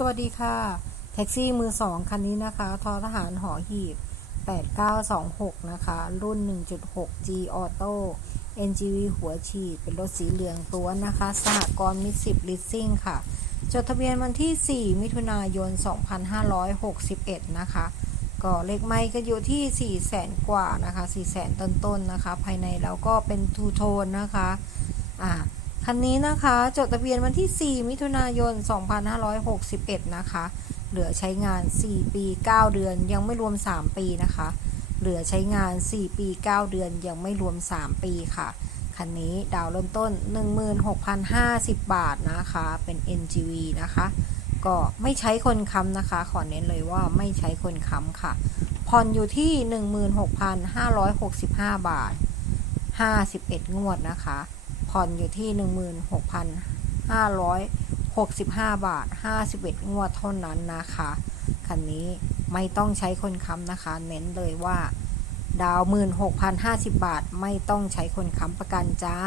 สวัสดีค่ะ แท็กซี่มือสองคันนี้นะคะทอทหารหอหีบ 8926 นะคะ รุ่น 1.6 G Auto NGV หัวฉีด เป็นรถสีเหลืองตัวนะคะ สหกรณ์มิตรสิบลิสซิ่งค่ะ จดทะเบียนวันที่ 4 มิถุนายน 2561 นะคะ ก็เลขไม่ก็อยู่ที่4แสนกว่านะคะ4แสนต้นๆนะคะ ภายในเราก็เป็นทูโทนนะคะ อ่า คันนี้นะคะ จดทะเบียนวันที่ 4 มิถุนายน 2561 นะคะ เหลือใช้งาน 4 ปี 9 เดือน ยังไม่รวม 3 ปีนะคะ เหลือใช้งาน 4 ปี 9 เดือน ยังไม่รวม 3 ปีค่ะ คันนี้ดาวเริ่มต้น 16,050 บาทนะคะ เป็น NGV นะคะ ก็ไม่ใช้คนค้ำนะคะ ขอเน้นเลยว่าไม่ใช้คนค้ำค่ะ ผ่อนอยู่ที่ 16,565 บาท 51 งวดนะคะ ผ่อนอยู่ที่ 16,565 บาท 51 งวดเท่านั้นนะคะ คันนี้ไม่ต้องใช้คนค้ำนะคะ เน้นเลยว่า ดาว 16,050 บาท ไม่ต้องใช้คนค้ำประกันจ้า